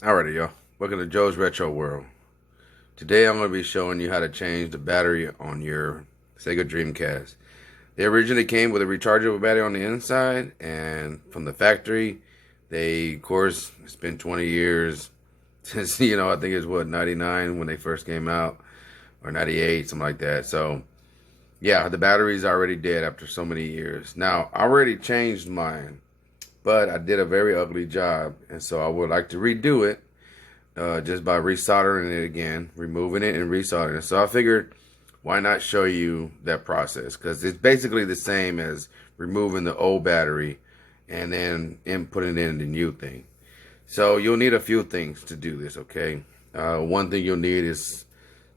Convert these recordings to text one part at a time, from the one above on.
Alrighty, y'all. Welcome to Joe's Retro World. Today I'm going to be showing you how to change the battery on your Sega Dreamcast. They originally came with a rechargeable battery on the inside, and from the factory, of course, it's been 20 years since, I think it's 99 when they first came out, or 98, something like that. So, yeah, the battery's already dead after so many years. Now, I already changed mine, but I did a very ugly job, and so I would like to redo it just by resoldering it again, removing it and resoldering it. So I figured, why not show you that process? Because it's basically the same as removing the old battery and then putting in the new thing. So you'll need a few things to do this, okay? One thing you'll need is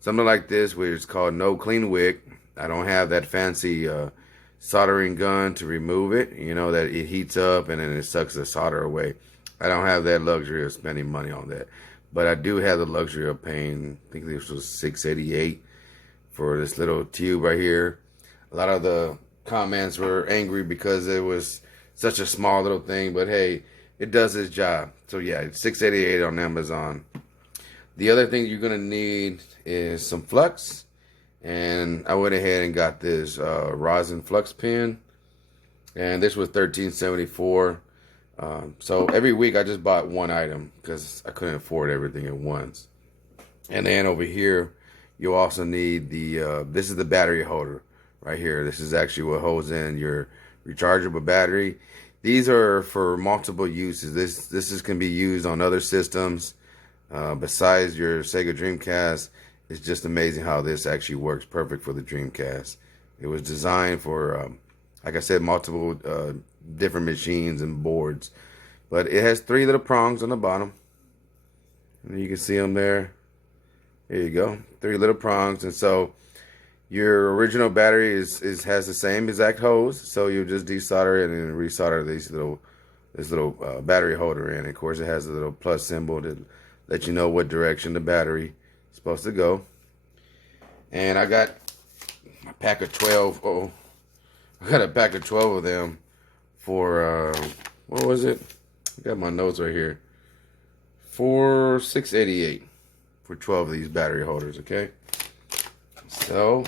something like this, which is called no Clean Wik. I don't have that fancy soldering gun to remove it. You know, that it heats up and then it sucks the solder away. I don't have that luxury of spending money on that. But I do have the luxury of paying, I think this was $6.88 for this little tube right here. A lot of the comments were angry because it was such a small little thing, but hey, it does its job. So yeah, it's $6.88 on Amazon. The other thing you're gonna need is some Flux, and I went ahead and got this rosin Flux pen, and this was $13.74. So every week I just bought one item because I couldn't afford everything at once. And then over here, you'll also need this is the battery holder right here. This is actually what holds in your rechargeable battery. These are for multiple uses. This can be used on other systems besides your Sega Dreamcast. It's just amazing how this actually works perfect for the Dreamcast. It was designed for, like I said, multiple different machines and boards. But it has three little prongs on the bottom. And you can see them there. There you go. Three little prongs. And so your original battery has the same exact hose. So you just desolder it and resolder this little battery holder in. Of course, it has a little plus symbol to let you know what direction the battery is supposed to go. And I got a pack of 12. I got a pack of 12 of them for what was it? I got my notes right here. For $6.88 for 12 of these battery holders, okay? So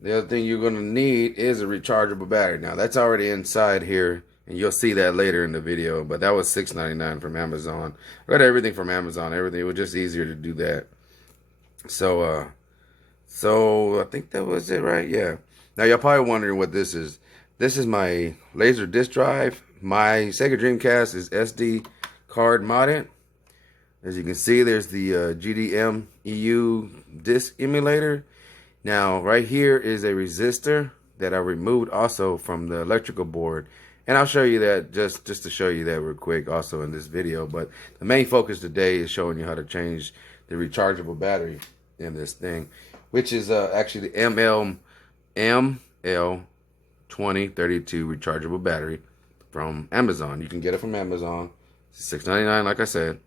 the other thing you're gonna need is a rechargeable battery. Now that's already inside here, and you'll see that later in the video, but that was $6.99 from Amazon. I got everything from Amazon, everything. It was just easier to do that. So I think that was it, right? Yeah. Now you're probably wondering what this is. This is my laser disc drive. My Sega Dreamcast is SD card modded. As you can see, there's the GDEMU disc emulator. Now, right here is a resistor that I removed also from the electrical board. And I'll show you that just to show you that real quick also in this video. But the main focus today is showing you how to change the rechargeable battery in this thing, which is actually the ML2032 rechargeable battery from Amazon. You can get it from Amazon. It's $6.99, like I said.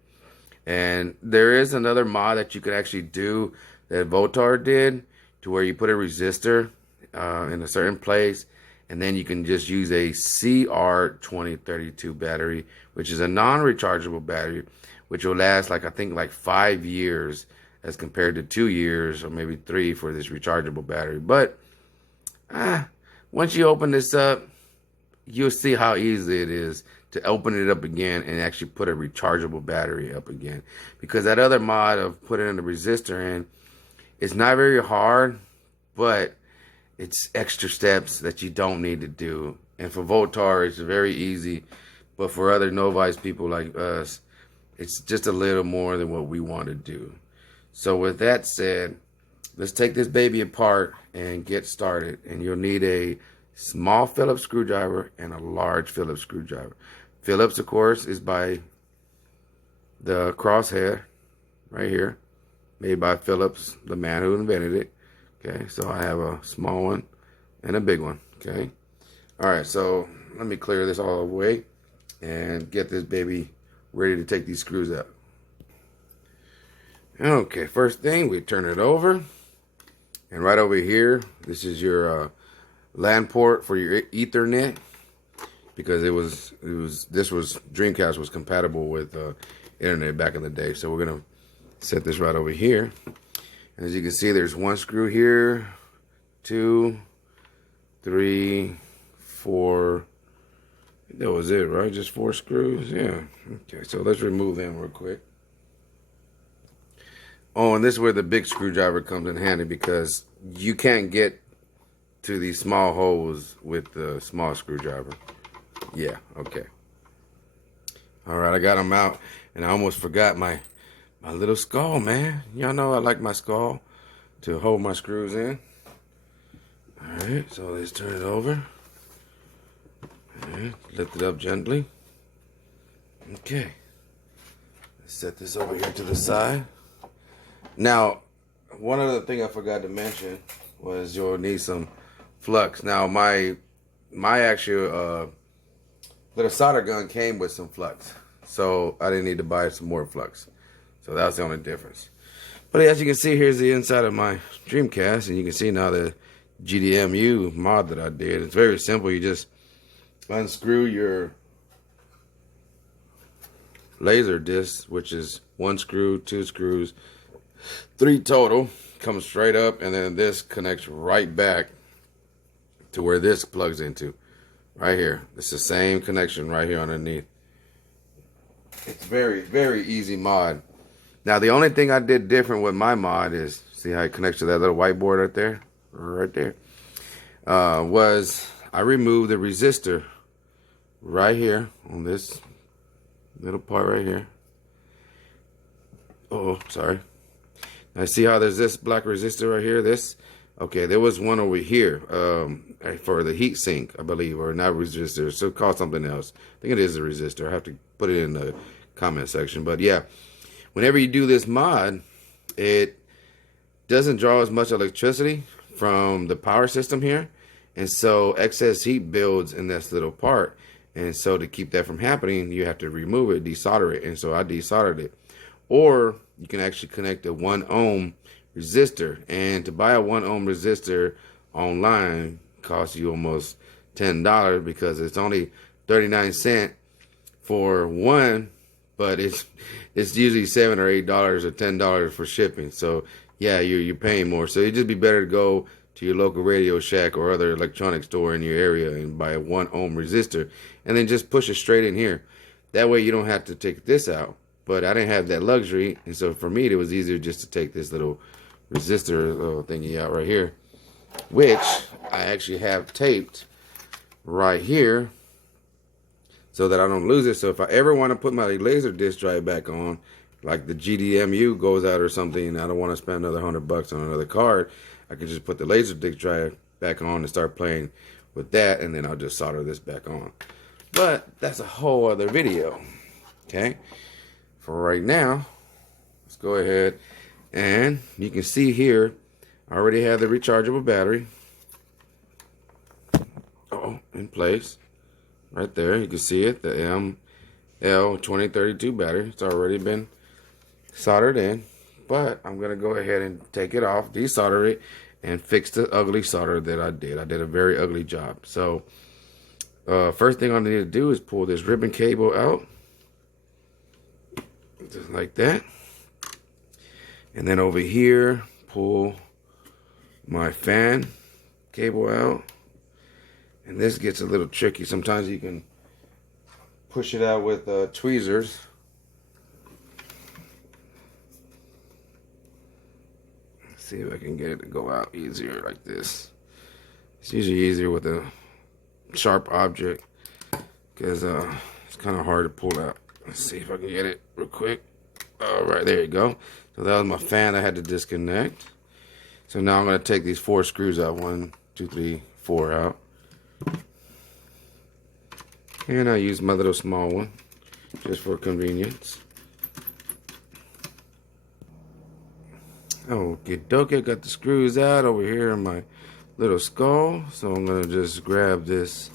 And there is another mod that you can actually do that Votar did, to where you put a resistor in a certain place, and then you can just use a CR2032 battery, which is a non-rechargeable battery, which will last I think 5 years as compared to 2 years or maybe 3 for this rechargeable battery. But once you open this up, you'll see how easy it is to open it up again and actually put a rechargeable battery up again. Because that other mod of putting the resistor in, it's not very hard, but it's extra steps that you don't need to do. And for Votar, it's very easy. But for other novice people like us, it's just a little more than what we want to do. So with that said, let's take this baby apart and get started. And you'll need a small Phillips screwdriver and a large Phillips screwdriver. Phillips, of course, is by the crosshair right here, made by Phillips, the man who invented it. Okay, so I have a small one and a big one. Okay, all right, so let me clear this all away and get this baby ready to take these screws out. Okay, first thing, we turn it over, and right over here, this is your Lan Port for your Ethernet, because Dreamcast was compatible with internet back in the day. So we're gonna set this right over here. As you can see, there's one screw here, 2, 3, 4. That was it, right? Just 4 screws. Yeah. Okay, so let's remove them real quick. Oh, and this is where the big screwdriver comes in handy, because you can't get to these small holes with the small screwdriver. Yeah, okay. All right, I got them out, and I almost forgot my little skull, man. Y'all know I like my skull to hold my screws in. All right, so let's turn it over. All right, lift it up gently. Okay. Let's set this over here to the side. Now, one other thing I forgot to mention was you'll need some flux. Now, my actual little solder gun came with some flux, so I didn't need to buy some more flux. So that's the only difference. But as you can see, here's the inside of my Dreamcast, and you can see now the GDEMU mod that I did. It's very simple. You just unscrew your laser disc, which is 1 screw, 2 screws, 3 total. Comes straight up, and then this connects right back to where this plugs into. Right here. It's the same connection right here underneath. It's very, very easy mod. Now, the only thing I did different with my mod is, see how it connects to that little whiteboard right there? Right there. Was I removed the resistor right here on this little part right here. Oh, sorry. Now, see how there's this black resistor right here? This, okay, there was one over here for the heat sink, I believe, or not resistor, so called something else. I think it is a resistor. I have to put it in the comment section. But yeah, whenever you do this mod, it doesn't draw as much electricity from the power system here, and so excess heat builds in this little part. And so to keep that from happening, you have to remove it, desolder it, and so I desoldered it. Or you can actually connect a 1 ohm resistor, and to buy a 1 ohm resistor online costs you almost $10, because it's only 39 cents for one, but it's usually $7 or $8 or $10 for shipping. So yeah, you're paying more. So it'd just be better to go to your local Radio Shack or other electronic store in your area and buy a 1 ohm resistor, and then just push it straight in here. That way you don't have to take this out. But I didn't have that luxury, and so for me it was easier just to take this little resistor thingy out right here, which I actually have taped right here so that I don't lose it. So if I ever want to put my laser disc drive back on, like the GDEMU goes out or something, and I don't want to spend another $100 on another card, I can just put the laser disc drive back on and start playing with that, and then I'll just solder this back on. But that's a whole other video. Okay, for right now, let's go ahead, and you can see here I already have the rechargeable battery in place right there. You can see it, the ML2032 battery. It's already been soldered in, but I'm gonna go ahead and take it off, desolder it, and fix the ugly solder that I did. I did a very ugly job. So first thing I need to do is pull this ribbon cable out, just like that, and then over here pull my fan cable out. And this gets a little tricky. Sometimes you can push it out with tweezers. Let's see if I can get it to go out easier like this. It's usually easier with a sharp object, because it's kind of hard to pull out. Let's see if I can get it real quick. All right, there you go. So that was my fan I had to disconnect. So now I'm going to take these 4 screws out. 1, 2, 3, 4 out. And I use my little small one just for convenience. Okay, dokie, got the screws out over here in my little skull. So I'm going to just grab this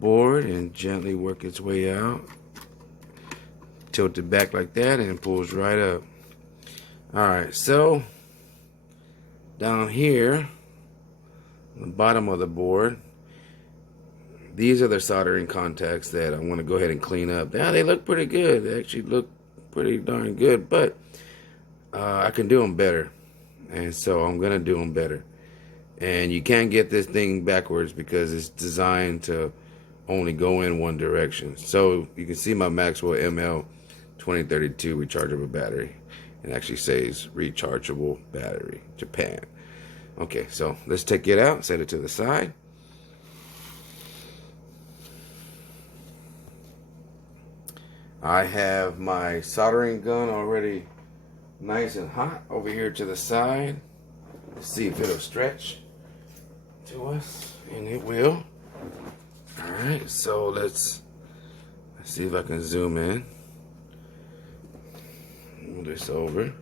board and gently work its way out. Tilt it back like that, and it pulls right up. Alright, so down here, the bottom of the board, these are the soldering contacts that I want to go ahead and clean up. Now they look pretty good. They actually look pretty darn good, but I can do them better, and so I'm gonna do them better. And you can't get this thing backwards because it's designed to only go in one direction. So you can see my Maxwell ML 2032 rechargeable battery. It actually says rechargeable battery, Japan. Okay, so let's take it out, set it to the side. I have my soldering gun already nice and hot over here to the side. Let's see if it'll stretch to us, and it will. All right, so let's see if I can zoom in. Move this over.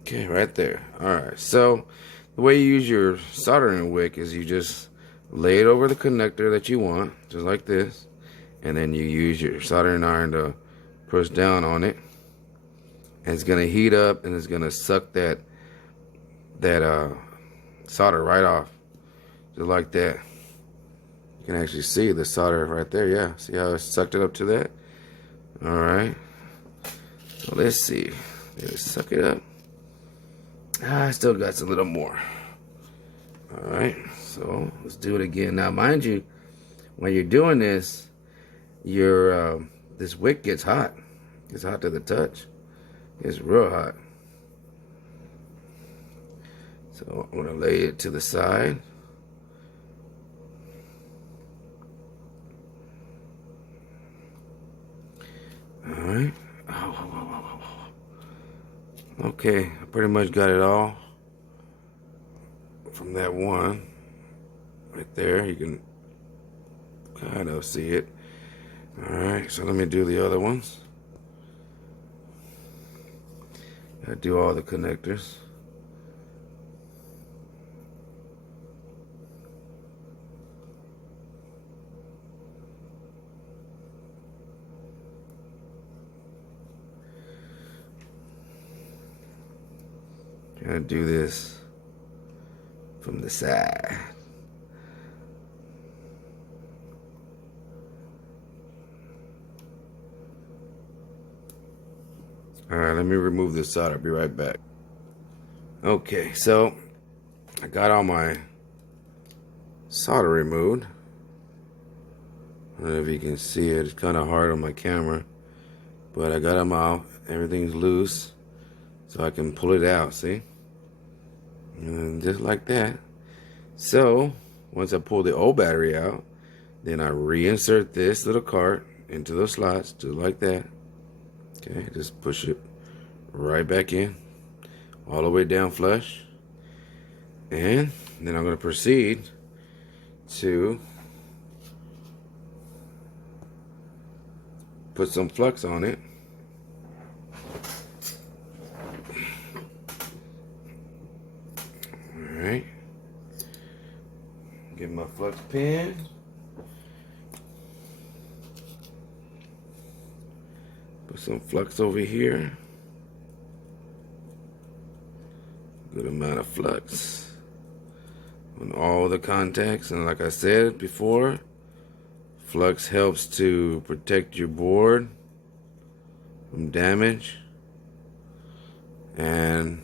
Okay, right there. All right, so the way you use your soldering wick is you just lay it over the connector that you want, just like this, and then you use your soldering iron to push down on it, and it's gonna heat up and it's gonna suck that solder right off, just like that. You can actually see the solder right there. Yeah, see how it sucked it up to that? All right, so let's see. Did it suck it up? I still got a little more. All right, so let's do it again. Now, mind you, when you're doing this, this wick gets hot. It's hot to the touch. It's real hot. So I'm gonna lay it to the side. All right. Okay, I pretty much got it all from that one right there. You can kind of see it. All right, so let me do the other ones. Gotta do all the connectors. Gotta do this from the side. All right, let me remove this solder. I'll be right back. Okay, so I got all my solder removed. I don't know if you can see it. It's kind of hard on my camera, but I got them out. Everything's loose, so I can pull it out, see? And just like that. So once I pull the old battery out, then I reinsert this little cart into the slots, just like that. Okay, just push it right back in, all the way down flush. And then I'm going to proceed to put some flux on it. All right. Get my flux pen. Put some flux over here. Good amount of flux on all the contacts. And like I said before, flux helps to protect your board from damage. And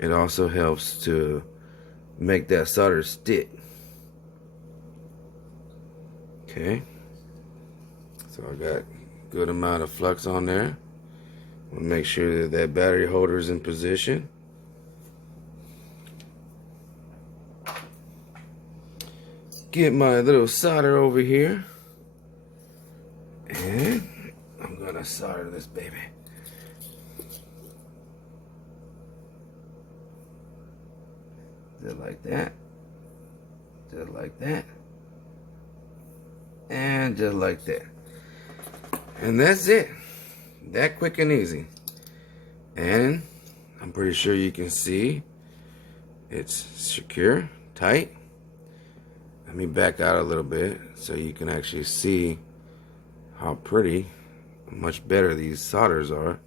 it also helps to make that solder stick. Okay. So I got good amount of flux on there. We'll make sure that that battery holder is in position. Get my little solder over here, and I'm gonna solder this baby. Just like that, just like that, and just like that. And that's it. That quick and easy. And I'm pretty sure you can see it's secure, tight. Let me back out a little bit so you can actually see how pretty, much better these solders are.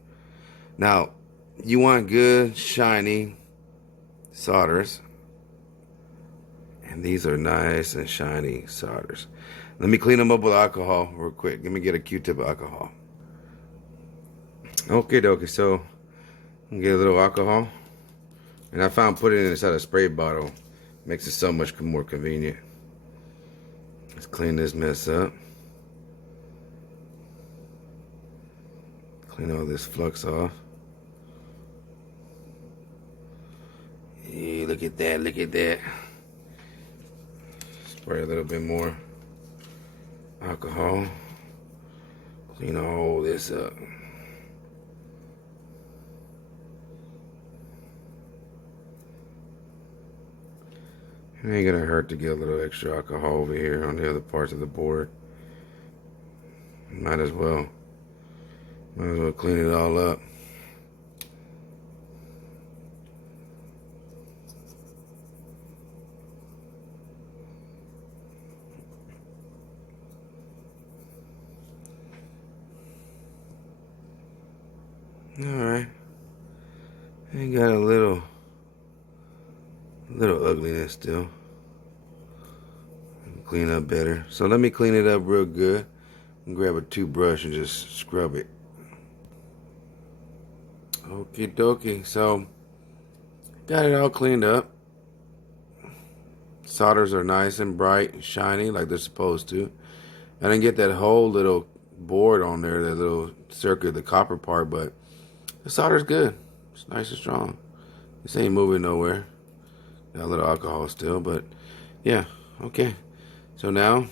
Now, you want good, shiny solders. And these are nice and shiny solders. Let me clean them up with alcohol real quick. Let me get a Q-tip of alcohol. Okay, dokie. So I'm gonna get a little alcohol, and I found putting it inside a spray bottle makes it so much more convenient. Let's clean this mess up. Clean all this flux off. Hey, look at that, look at that. Spray a little bit more alcohol. Clean all this up. It ain't gonna hurt to get a little extra alcohol over here on the other parts of the board. Might as well clean it all up. Alright. Ain't got a little ugliness still. Clean up better. So let me clean it up real good and grab a toothbrush and just scrub it. Okie dokie. So got it all cleaned up. Solders are nice and bright and shiny like they're supposed to. I didn't get that whole little board on there, that little circuit, the copper part, but the solder's good. It's nice and strong. This ain't moving nowhere. Got a little alcohol still, but yeah, okay. So now,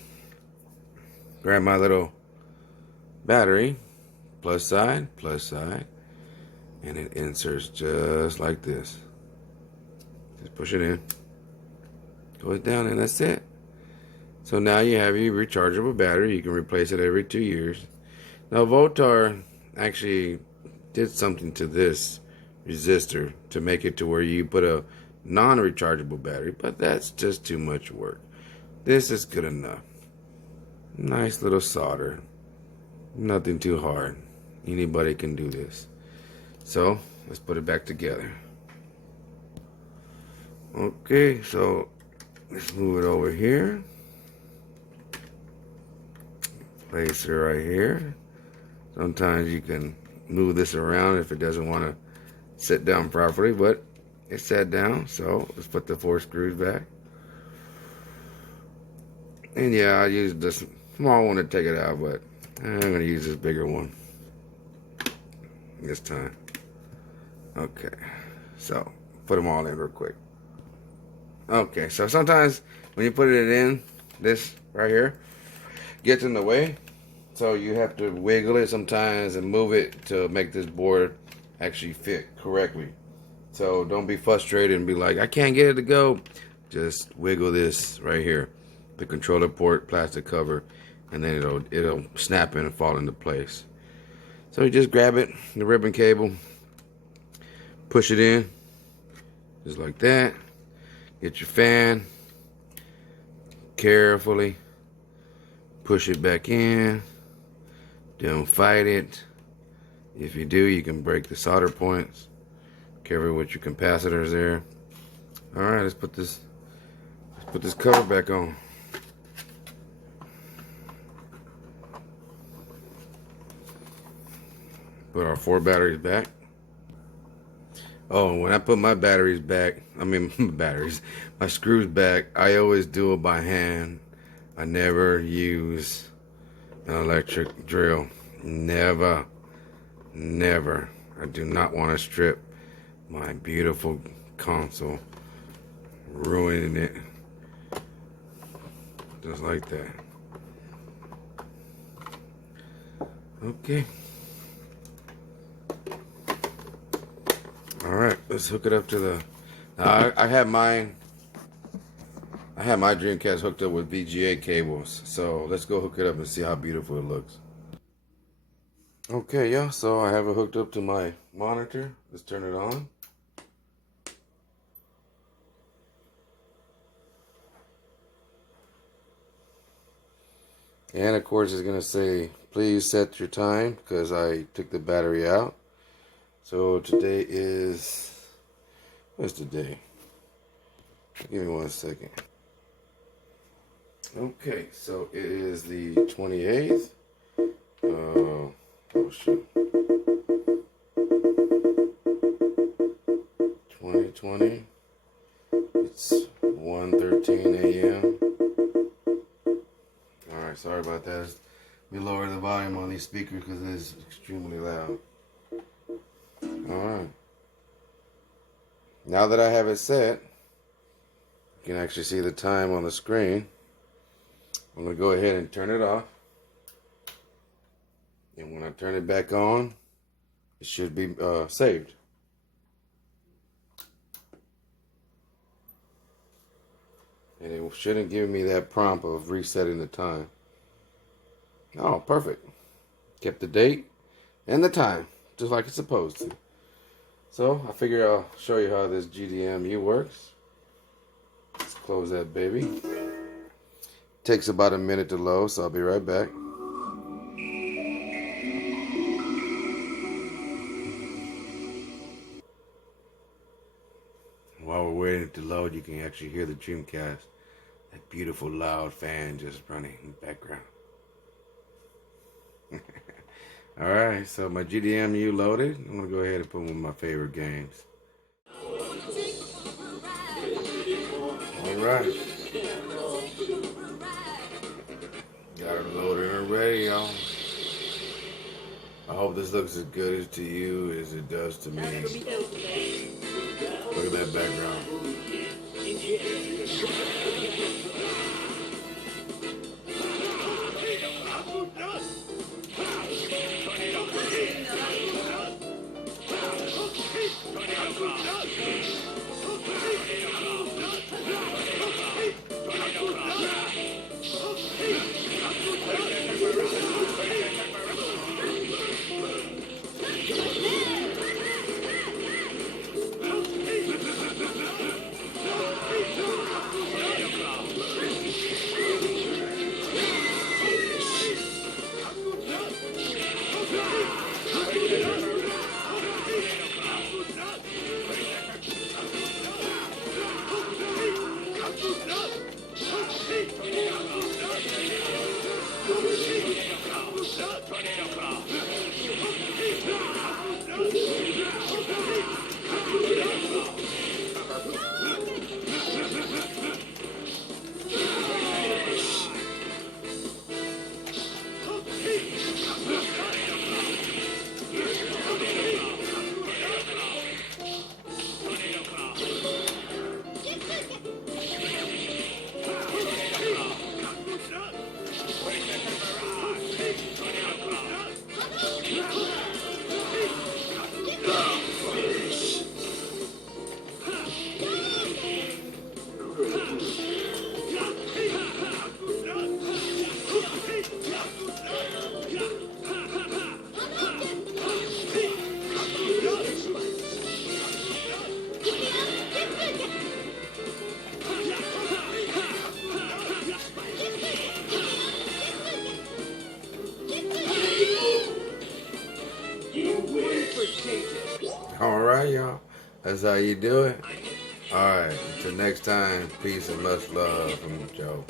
grab my little battery, plus side, and it inserts just like this. Just push it in, goes down, and that's it. So now you have your rechargeable battery. You can replace it every 2 years. Now Votar actually did something to this resistor to make it to where you put a non-rechargeable battery, but that's just too much work. This is good enough. Nice little solder. Nothing too hard. Anybody can do this. So let's put it back together. Okay, so let's move it over here. Place it right here. Sometimes you can move this around if it doesn't want to sit down properly, but it sat down. So let's put the 4 screws back. And yeah, I used this small one to take it out, but I'm going to use this bigger one this time. Okay, so put them all in real quick. Okay, so sometimes when you put it in, this right here gets in the way. So you have to wiggle it sometimes and move it to make this board actually fit correctly. So don't be frustrated and be like, I can't get it to go. Just wiggle this right here, the controller port plastic cover, and then it'll snap in and fall into place. So you just grab it, the ribbon cable, push it in, just like that. Get your fan, carefully push it back in. Don't fight it. If you do, you can break the solder points. Careful with your capacitors there. All right, let's put this cover back on. Put our 4 batteries back. Oh, when I put my batteries back, my screws back, I always do it by hand. I never use an electric drill. Never. I do not want to strip my beautiful console, ruining it just like that. Okay. All right, let's hook it up to the. I have my Dreamcast hooked up with VGA cables, so let's go hook it up and see how beautiful it looks. Okay, yeah, so I have it hooked up to my monitor. Let's turn it on. And of course it's gonna say, please set your time, because I took the battery out. So today is, what's the day? Give me 1 second. Okay, so it is the 28th. Oh shoot. 2020. It's 1:13 a.m. Alright, sorry about that. Let me lower the volume on these speakers because it is extremely loud. Alright. Now that I have it set, you can actually see the time on the screen. I'm going to go ahead and turn it off. And when I turn it back on, it should be saved. And it shouldn't give me that prompt of resetting the time. Oh, perfect. Kept the date and the time, just like it's supposed to. So, I figure I'll show you how this GDEMU works. Let's close that baby. Takes about a minute to load, so I'll be right back. While we're waiting to load, you can actually hear the Dreamcast. That beautiful loud fan just running in the background. Alright, so my GDEMU loaded. I'm going to go ahead and put one of my favorite games. Alright. Got it loaded and ready, y'all. I hope this looks as good to you as it does to me. Look at that background. Alright, y'all. That's how you do it. Alright, until next time, peace and much love from Joe.